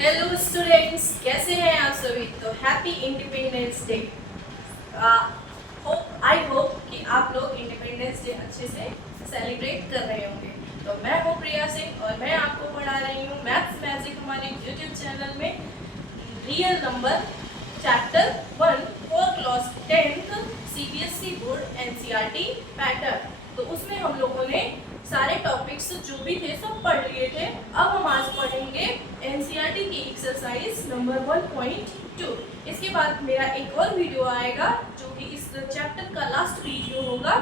Hello students, कैसे हैं आप सभी। तो happy independence day. I hope कि आप लोग इंडिपेंडेंस डे अच्छे से सेलिब्रेट कर रहे होंगे। तो मैं हूँ प्रिया सिंह और मैं आपको पढ़ा रही हूँ मैथ्स मैजिक हमारे यूट्यूब चैनल में real number chapter 1 for class 10th CBSE board NCERT pattern. तो उसमें हम लोगों ने सारे टॉपिक्स जो भी थे सब पढ़ लिए थे। अब हम आज पढ़ेंगे एनसीईआरटी की एक्सरसाइज नंबर 1.2। इसके बाद मेरा एक और वीडियो आएगा जो कि इस चैप्टर का लास्ट वीडियो होगा।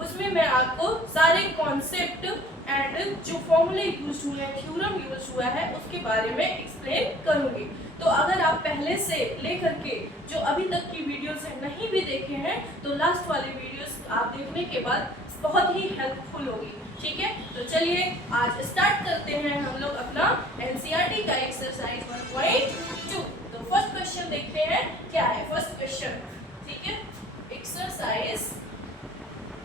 उसमें मैं आपको सारे कॉन्सेप्ट एंड जो फॉर्मूले यूज हुए हैं, थ्योरम यूज हुआ है, उसके बारे में एक्सप्लेन करूंगी। तो अगर आप पहले से लेकर के जो अभी तक की वीडियोस नहीं भी देखे हैं तो लास्ट वाले वीडियोस आप देखने के बाद बहुत ही हेल्पफुल होगी। ठीक है, तो चलिए आज स्टार्ट करते हैं हम लोग अपना एनसीईआरटी का एक्सरसाइज 1.2। तो फर्स्ट क्वेश्चन देखते हैं क्या है। फर्स्ट क्वेश्चन, ठीक है, exercise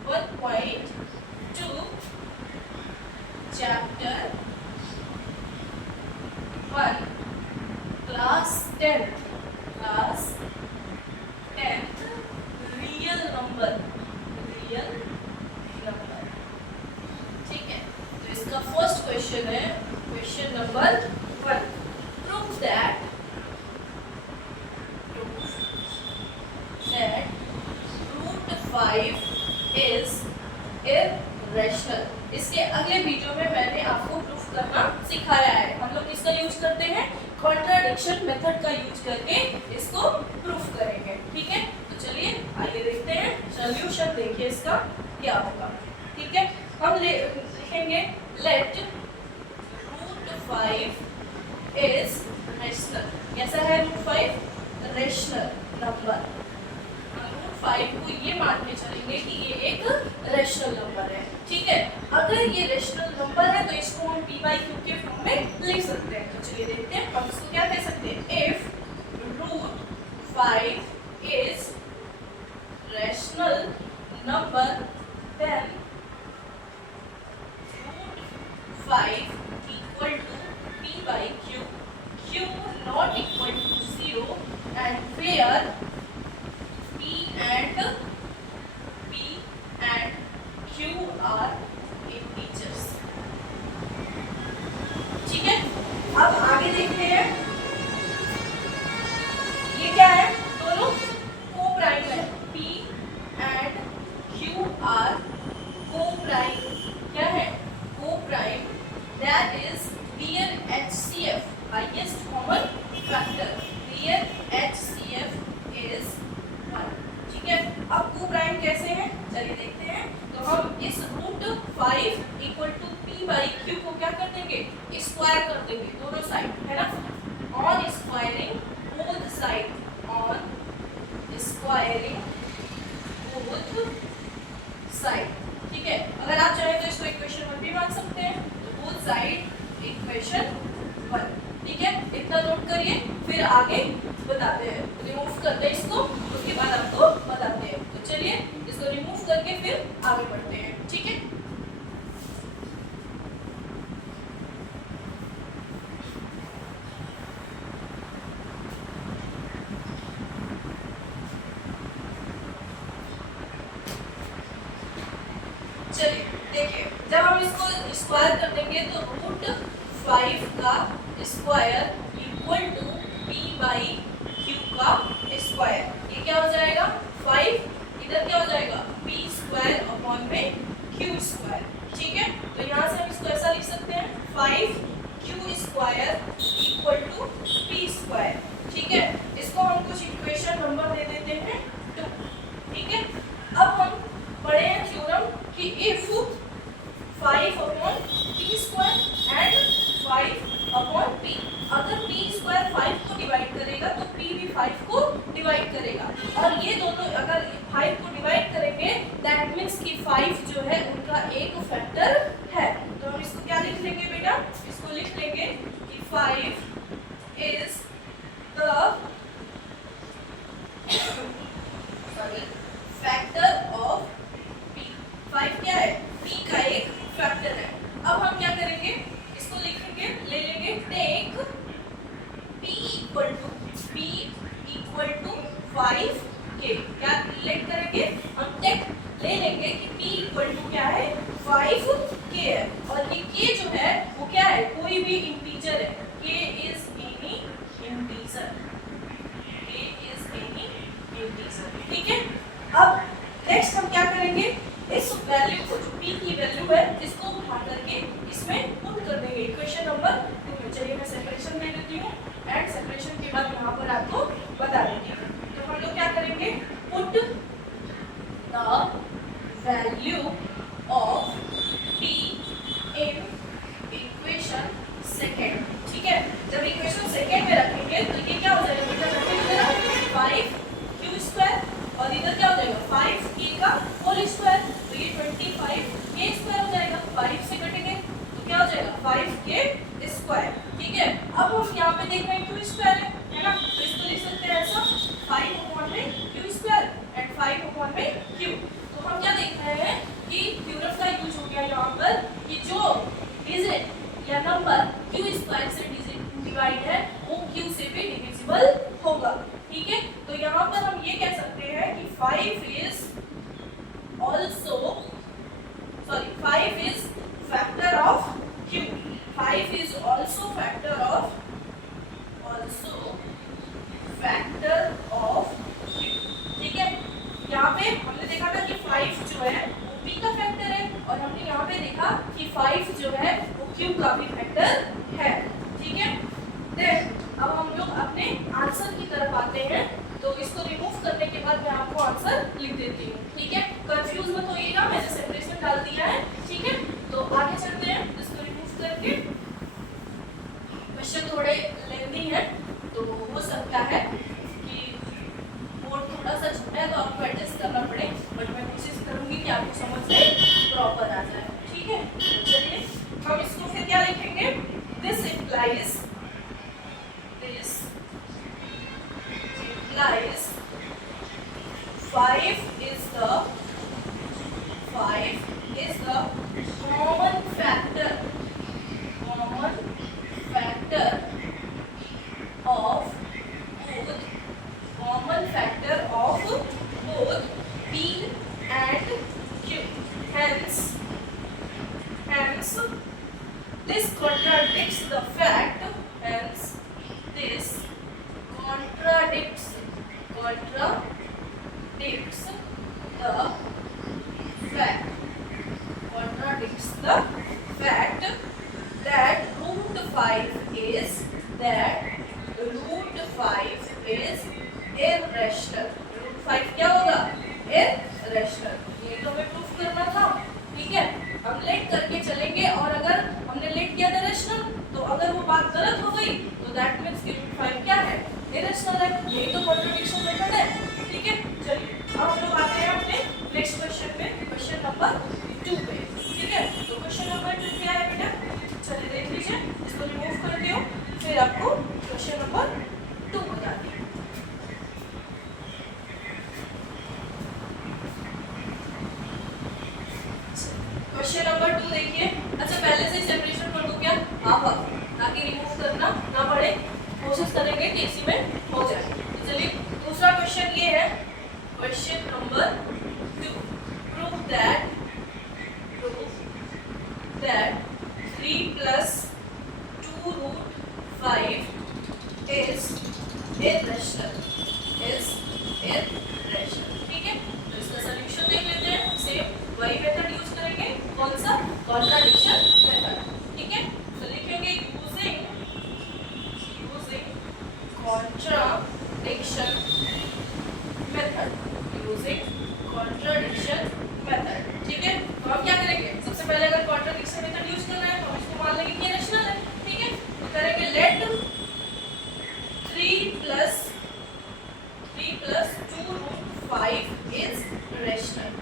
1.2 chapter 1 class 10th real number. ठीक है, तो इसका फर्स्ट क्वेश्चन है question number 1। Prove that root 5 is irrational. इसके अगले वीडियो में मैंने आपको प्रूफ करना सिखाया है। हम लोग इसका यूज करते हैं, कॉन्ट्राडिक्शन मेथड का यूज करके इसको प्रूफ करेंगे। ठीक है, तो चलिए आगे देखते हैं सॉल्यूशन। देखिए इसका क्या होगा। ठीक है, हम लिखेंगे लेट रूट 5 इज रेशनल। कैसा है रूट 5? Rational number. रूट 5 को ये मान के चलेंगे कि ये एक रेशनल नंबर है। ठीक है, अगर ये रेशनल नंबर है तो इसको हम p बाई क्यू के फॉर्म में लिख सकते हैं। तो चलिए देखते हैं हम इसको क्या कह सकते हैं। If root 5 is rational number then root 5 equal to p by q, q not equal to 0 and where p and q are integers। ठीक है, अब आगे देखते हैं ये क्या है। दोनों को प्राइम है, p and q are को प्राइम। क्या है? को prime. That is real HCF, highest common factor. Real HCF is 1। ठीक है, अब को प्राइम कैसे है चलिए देखते हैं। तो हम इस root 5 equal to p by q को क्या कर देंगे? स्क्वायर कर देंगे दोनों साइड, है ना। On squaring both side, on squaring both side. ठीक है, अगर आप चाहें तो इसको इक्वेशन 1 भी मान सकते हैं। तो बोथ साइड इक्वेशन 1। ठीक है, इतना नोट करिए, फिर आगे बताते हैं। रिमूव करते हैं इसको, उसके बाद आपको बताते हैं। तो चलिए इसको रिमूव करके फिर आगे बढ़ते हैं। ठीक है, चलिए देखिए, जब हम इसको स्क्वायर कर देंगे तो रूट 5 का square equal to p by q का स्क्वायर। ये क्या हो जाएगा? 5 इधर क्या हो जाएगा? p स्क्वायर अपॉन में q स्क्वायर। ठीक है, तो यहाँ से हम इसको ऐसा लिख सकते हैं 5q square equal to p square. ठीक है, इसको हम कुछ इक्वेशन नंबर दे देते हैं 2। ठीक है, अब हम पढ़े हैं थ्योरम कि if 5 upon p square and 5 upon p, अगर p स्क्वायर 5 को डिवाइड करेगा तो p भी 5 को डिवाइड करेगा। और ये दोनों अगर 5 को डिवाइड करेंगे दैट मीन्स कि 5 जो है उनका एक फैक्टर है। तो हम इसको क्या लिख लेंगे बेटा? इसको लिख लेंगे कि 5 is the factor of p। 5 क्या है? p का एक फैक्टर है। अब हम क्या करेंगे? इसको लिखेंगे, ले लेंगे टेक 5k। क्या लेट करेंगे हम, टेक ले लेंगे कि p इक्वल टू क्या है 5k है, और ये k जो है वो क्या है, कोई भी इंटीजर है, k is any integer, k is any integer, ठीक है। अब नेक्स्ट हम क्या करेंगे, इस वैल्यू को जो p की वैल्यू है इसको उठा करके इसमें पुट कर देंगे इक्वेशन नंबर 2 में। चलिए मैं सेपरेशन दे देती हूँ एंड सेपरेशन के बाद यहाँ पर आपको बता देती हूँ। तो हम लोग क्या करेंगे, put the value of p in equation second, ठीक है। जब इक्वेशन सेकेंड में रखेंगे तो ये क्या हो जाएगा बेटा, रखेंगे 5q² और इधर क्या हो जाएगा 5k का होल स्क्वायर, तो ये 25k² हो जाएगा, 5 से कटेंगे तो क्या हो जाएगा 5k², ठीक है। अब हम यहाँ पे देख रहे हैं q² है ना, तो इसको लिख सकते हैं ऐसा 5/q² एंड 5/q। तो हम क्या देख रहे हैं कि थ्योरम का यूज हो गया यहाँ पर कि जो डिजिट या नंबर q² से डिवाइड है वो q से भी डिविजिबल होगा, ठीक है। तो यहाँ पर हम ये कह सकते हैं कि 5 is factor of q, 5 is also factor of q, ठीक है। यहाँ पे हमने देखा था कि 5 जो है वो p का फैक्टर है, और हमने यहाँ पे देखा कि 5 जो है वो q का भी फैक्टर है, ठीक है। देन अब हम लोग अपने आंसर की तरफ आते हैं, तो इसको रिमूव करने के बाद मैं आपको आंसर लिख देती हूँ, ठीक है। कंफ्यूज मत होइएगा, मैंने सेपरेशन डाल दिया है, ठीक है। तो आगे चलते हैं, इसको रिमूव करके। क्वेश्चन थोड़े लेंथी है तो हो सकता है कि बोर्ड थोड़ा सा छोटा है तो आपको एडजस्ट करना पड़े, बट मैं कोशिश करूंगी कि आपको समझ में प्रॉपर आ जाए, ठीक है। चलिए हम इसको फिर क्या लिखेंगे, this implies 5 is the common factor of both p and q. Hence this contradicts the fact. The fact that root 5 is irrational. root 5 क्या होगा, irrational। ये तो हमें प्रूफ करना था, ठीक है। हम लेट करके चलेंगे, और अगर हमने लेट किया था रेशनल, तो अगर वो बात गलत हो गई तो दैट मींस कि रूट 5 क्या है, irrational है। यही तो कॉन्ट्रडिक्शन मेथड है, ठीक है। चलिए अब हम लोग आते हैं अपने नेक्स्ट क्वेश्चन में, क्वेश्चन नंबर 2 पे, ठीक है। तो क्वेश्चन नंबर 2 क्या है बेटा, चलिए देख लीजिए, इसको रिमूव करती हूँ, फिर आपको क्वेश्चन नंबर 2 बताती हूँ। क्वेश्चन नंबर 2 देखिए। अच्छा पहले से सेपरेशन कर दूं क्या, हाँ, ताकि रिमूव करना ना पड़े, कोशिश करेंगे कि इसी में हो जाए। तो चलिए दूसरा क्वेश्चन ये है, question number 2, prove that 3 plus 2 root 5 is irrational, ठीक है। तो इसका सॉल्यूशन देख लेते हैं, सेम वही मेथड यूज करेंगे, कौन सा, कॉन्ट्राडिक्शन मेथड, ठीक है। तो लिखेंगे यूजिंग कॉन्ट्राडिक्शन मेथड, ठीक है। तो हम क्या करेंगे, सबसे पहले अगर कॉन्ट्राडिक्शन मेथड यूज कर रहे हैं तो हम इसको मान लेंगे कि रेशनल है, ठीक है। तो करेंगे late 3 plus 2 root 5 is rational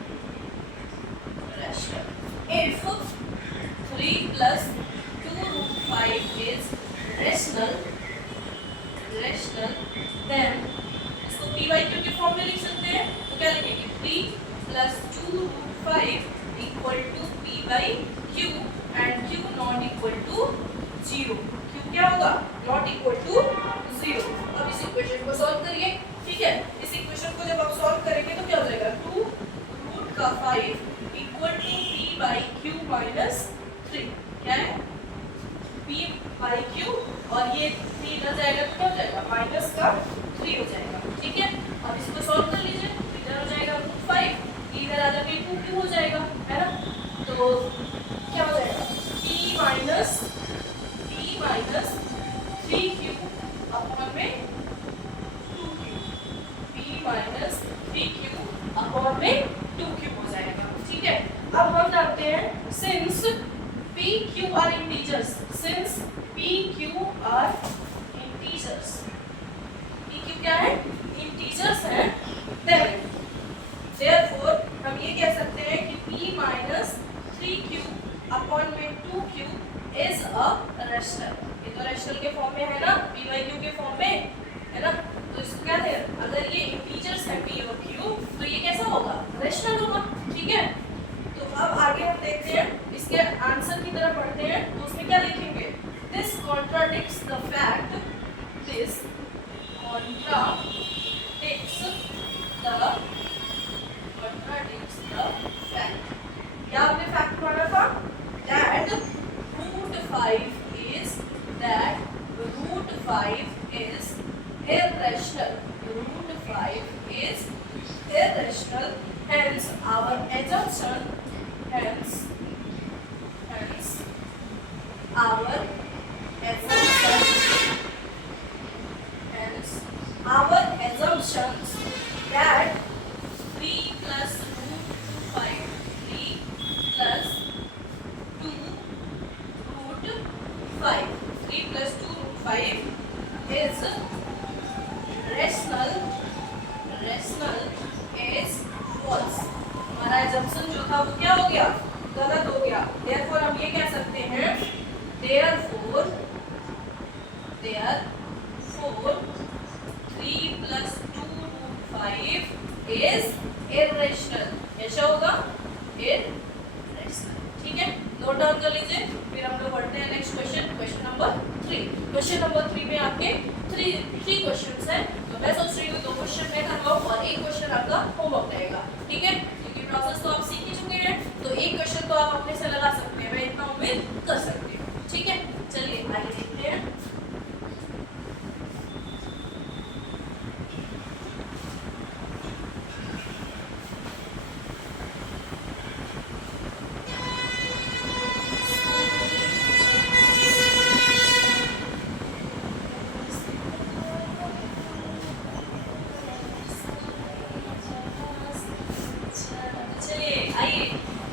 if 3 plus 2 root 5 is rational then इसको p by q के फॉर्म में लिख सकते हैं। तो क्या लिखेंगे, 3 plus 2 root 5 equal to p by q and q not equal to 0। q क्या होगा, not equal to 0। अब इस इक्वेशन को सॉल्व करिए, ठीक है। इस क्या है p बाई क्यू, और ये 3 इधर जाएगा तो क्या हो जाएगा माइनस का 3 हो जाएगा। ठीक है, अब इसको सॉल्व कर लीजिए, इधर हो जाएगा √5, इधर आ जाके 2q हो जाएगा, है ना। तो क्या हो जाएगा p माइनस 3q अपॉन में 2q, p minus 3q upon में 2q हो जाएगा। ठीक है, अब हम जानते हैं since p q are integers, since p q are integers, p q क्या है इंटीजर्स है, therefore हम ये कह सकते हैं कि p माइनस 3q अपॉन में 2q इज अ रैशनल। ये तो रैशनल के फॉर्म में है ना, p बाई q के फॉर्म में है ना। तो इसको क्या है, अगर ये इंटीजर्स है p और q तो ये कैसा होगा रैशनल होगा। ठीक है, तो अब आगे हम देखते हैं, इसके आंसर की तरफ बढ़ते हैं। तो उसमें क्या लिखेंगे, this contradicts the fact, this contradicts the fact. क्या आपने फैक्ट पढ़ा था, that √5 is irrational, √5 is irrational, hence our assumption, hence our assumptions that 3 plus √5, 3 plus 2 √5, 3 plus 2 √5 is rational is false। हमारा assumption जो था वो क्या हो गया, गलत हो गया। therefore हम ये कह सकते हैं, therefore 3 plus 2 √5 is irrational। ऐसा होगा irrational। ठीक है, नोट डाउन कर लीजिए, फिर हम लोग बढ़ते हैं next question, question number 3। Question number 3 में आपके 3 क्वेश्चंस हैं, तो मैं सोच रही हूँ 2 क्वेश्चन मैं करवाऊँ और 1 क्वेश्चन आपका होमवर्क रहेगा। ठीक है, क्योंकि प्रोसेस तो आप सीख ही चुके हैं, तो 1 क्वेश्चन तो आप अपने से लगा सकते हैं, मैं इतना उम्मीद कर सकती हूँ। ठीक है, चलिए आगे देखते हैं।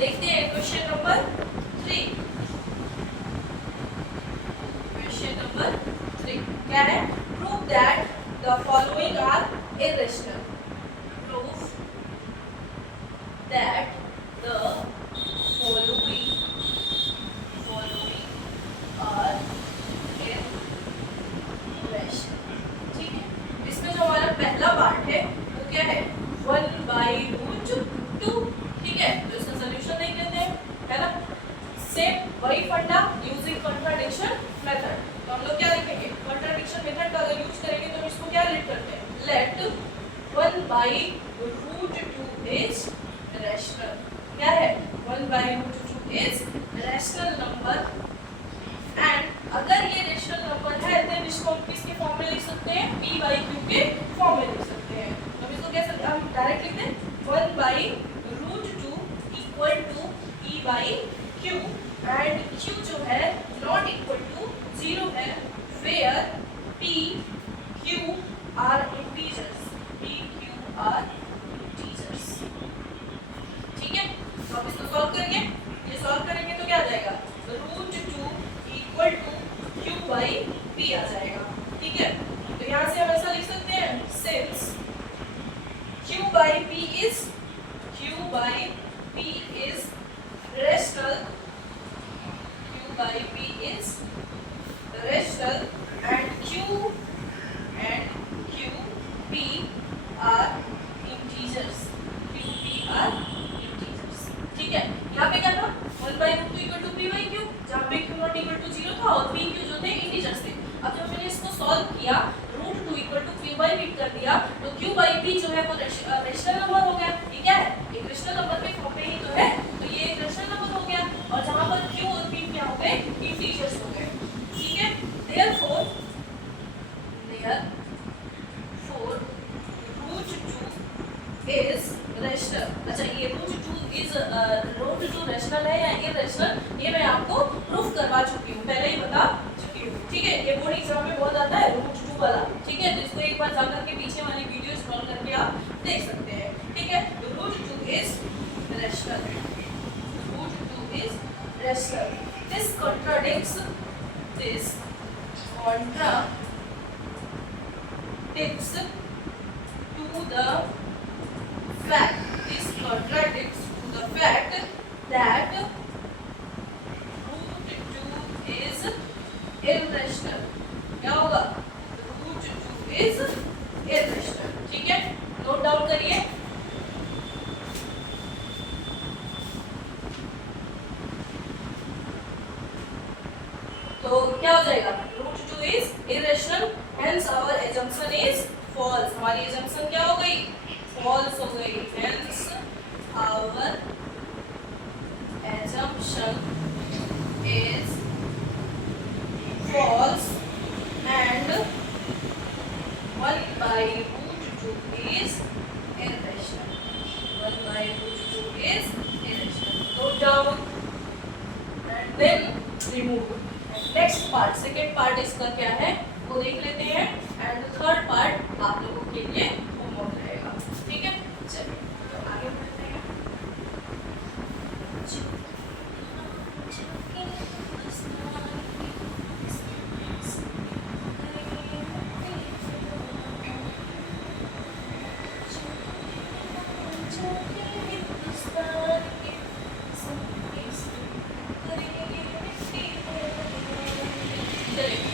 देखते हैं क्वेश्चन नंबर 3। क्वेश्चन नंबर 3 क्या है, prove that the following are irrational, prove that the following are irrational. ठीक है, इसमें जो हमारा पहला पार्ट है वो क्या है 1/√2। ठीक है, तो इसका सॉल्यूशन देख लेते हैं, है ना। सेम वही फंडा यूजिंग कॉन्ट्राडिक्शन मेथड। तो हम लोग क्या लिखेंगे, कॉन्ट्राडिक्शन मेथड का अगर यूज करेंगे तो हम इसको क्या लेट करते हैं, लेट 1/√2 इज रैशनल। क्या है 1/√2 इज रैशनल नंबर, एंड अगर ये रैशनल नंबर है देन इसको हम किसके फॉर्म में लिख सकते हैं, p/q के फॉर्म में लिख सकते हैं। तो हम इसको कैसे हम डायरेक्ट लिखते हैं 1/√2 equal to p/q, and q जो है नॉट इक्वल टू 0 है, where p q are integers, p q are integers. ठीक है, तो अब इसको सॉल्व करेंगे, ये सॉल्व करेंगे तो क्या आ जाएगा √2 इक्वल टू q/p आ जाएगा। ठीक है, तो यहाँ से हम ऐसा लिख सकते हैं, since q/p is rational, q/p is rational, and qp are integers, qp are integers। ठीक है, यहाँ पे क्या था 1/√2 इक्वल टू p/q, जहाँ पे q नॉट इक्वल टू 0 था और pq जो थे इंटीजर्स थे। अब जब मैंने इसको सॉल्व किया √2 इक्वल टू q/p कर दिया, तो q/p जो है वो रेशनल नंबर हो गया। ये क्या है, एक रेशनल नंबर के फॉर्म में ही तो है, तो ये एक रेशनल नंबर हो गया। और जहाँ पर q और p क्या हो गए बता चुकी हूँ, पहले ही बता चुकी हूँ, ठीक है। ये बोर्ड एग्जाम में बहुत आता है √2 वाला, ठीक है। तो इसको एक बार जाकर के पीछे वाली वीडियो स्क्रॉल करके आप देख सकते हैं, ठीक है। √2 is rational, √2 is rational. This contradicts to the fact, this contradicts to the fact that √2 is irrational। क्या होगा? √2 is irrational, ठीक है। नोट डाउन करिए। तो क्या हो जाएगा? √2 is irrational, hence our assumption is false। हमारी assumption क्या हो गई? false हो गई। hence our assumption is false and 1/√2 is irrational। 1/√2 is irrational। Note down and then remove। Next part, second part इसका क्या है वो देख लेते हैं, एंड थर्ड पार्ट आप लोगों के लिए होमवर्क रहेगा, ठीक है। चलिए तो आगे बढ़ते हैं।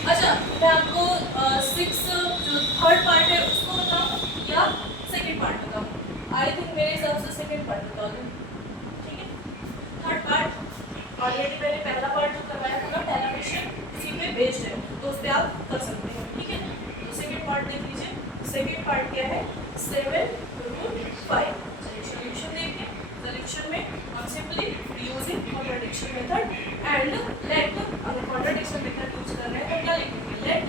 अच्छा, मैं आपको थर्ड पार्ट है उसको बताऊं या सेकंड पार्ट बताऊं? आई थिंक मेरे हिसाब से सेकंड पार्ट बता दूं, ठीक है। थर्ड पार्ट ऑलरेडी मैंने पहला पार्ट जो करवाया था ना, पहला क्वेश्चन इसी पे बेस्ड है, तो उस पर आप कर सकते हैं, ठीक है। तो सेकंड पार्ट देख लीजिए। सेकंड पार्ट क्या है? 7√5। चलिए सॉल्यूशन देखिए। सॉल्यूशन में हम simply using contradiction method and let, अगर कॉन्ट्रडिक्शन मेथड यूज कर रहे हैं तो क्या लिखेंगे? Let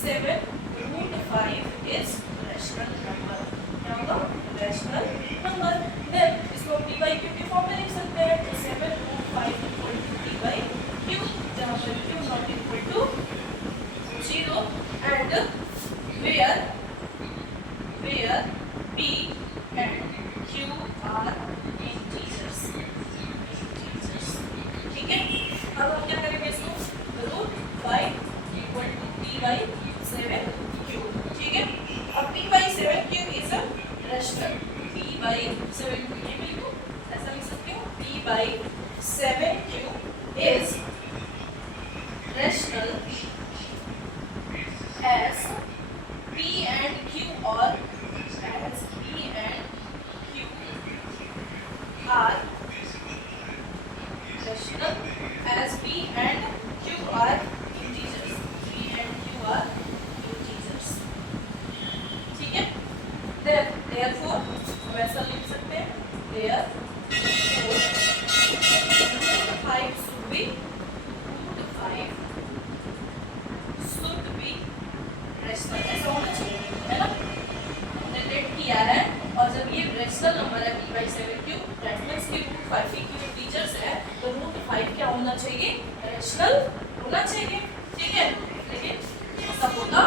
7√5 is rational number. क्या होगा? Rational number. देन इसको p by q के फॉर्म में लिख सकते हैं। तो 7√5 equal to p by q, जहाँ पर q not equal to 0 and where p and q are integers, ठीक है। अब हम क्या करेंगे इसको? √5 equal to p by 7q, ठीक है। अब p by 7q is a rational. p by 7q ये बिल्कुल ऐसा लिख सकते हो, p by 7q is rational as p and q are rational as p and q are integers, p and q are integers, ठीक है। therefore हम ऐसा लिख सकते हैं, therefore √5 should be rational, ऐसा होना चाहिए, है ना। हमने लेट किया है, और जब ये रैशनल नंबर है p by 7q, that means कि √5 की इंटीजर्स है, तो √5 क्या होना चाहिए? रैशनल होना चाहिए, ठीक है। लेकिन ऐसा होता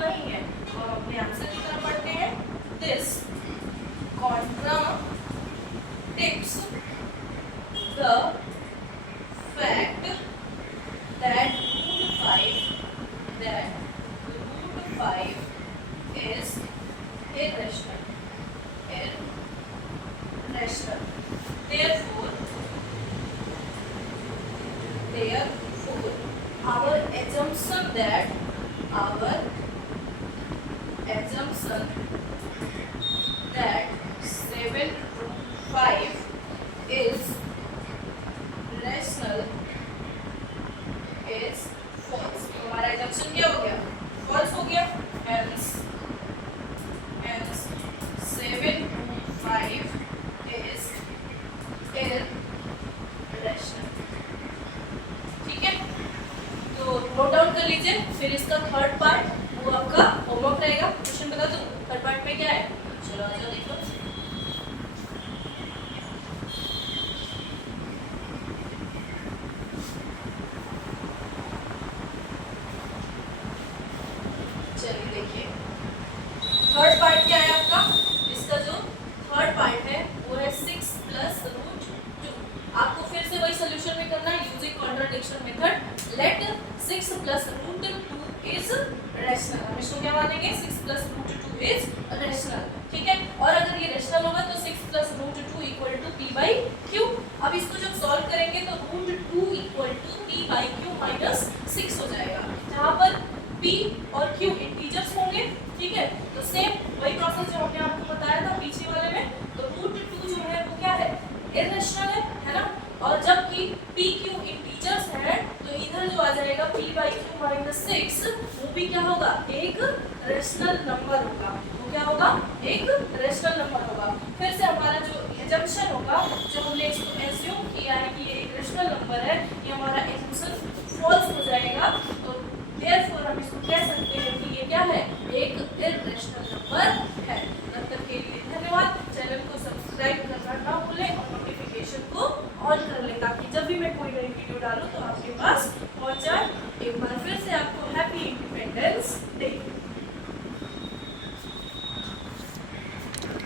नहीं है। तो हम अपने आंसर की तरफ बढ़ते हैं। This contradicts the fact that √5 is irrational। Therefore our assumption that 7/5 is rational is false। तो हमारा assumption क्या हो गया? false हो गया। hence 7/5 is irrational, ठीक है। तो नोट डाउन कर लीजिए। फिर इसका थर्ड पार्ट वो आपका होमवर्क रहेगा। क्वेश्चन बता दूं थर्ड पार्ट में क्या है? चलो आ जाओ देखो। चलिए देखिए, थर्ड पार्ट क्या है आपका, इसका जो थर्ड पार्ट है वो है 6 प्लस रूट 2। आपको फिर से वही सोल्यूशन में करना है using contradiction method. Let 6 plus root 2 is rational. हम इसको क्या मानेंगे, 6 प्लस रूट 2 इज रेशनल, ठीक है। और अगर ये रेशनल होगा तो 6 plus root 2 equal to P by Q. अब इसको जब सॉल्व करेंगे तो root 2 equal to P by Q minus 6 हो जाएगा, जहाँ पर p और q इंटीजर्स होंगे, ठीक है। तो सेम वही प्रोसेस जो हमने आपको बताया था पीछे वाले में। तो रूट 2 जो है वो क्या है, इरेशनल है ना। और जबकि p q इंटीजर्स है तो इधर जो आ जाएगा p बाई क्यू माइनस 6 वो भी क्या होगा, एक रेशनल नंबर होगा। वो क्या होगा, एक रेशनल नंबर होगा। फिर से हमारा जो एजम्पशन होगा, जो हमने इसको एज्यूम किया है कि ये एक रेशनल नंबर है, ये हमारा एजम्पशन फॉल्स हो जाएगा। तो देयरफॉर हम इसको कह सकते हैं कि ये क्या है, एक इरेशनल नंबर है। तब तक के लिए धन्यवाद। चैनल को सब्सक्राइब करना ना भूलें और नोटिफिकेशन को ऑन कर लें, ताकि जब भी मैं कोई नई वीडियो डालूं तो आपके पास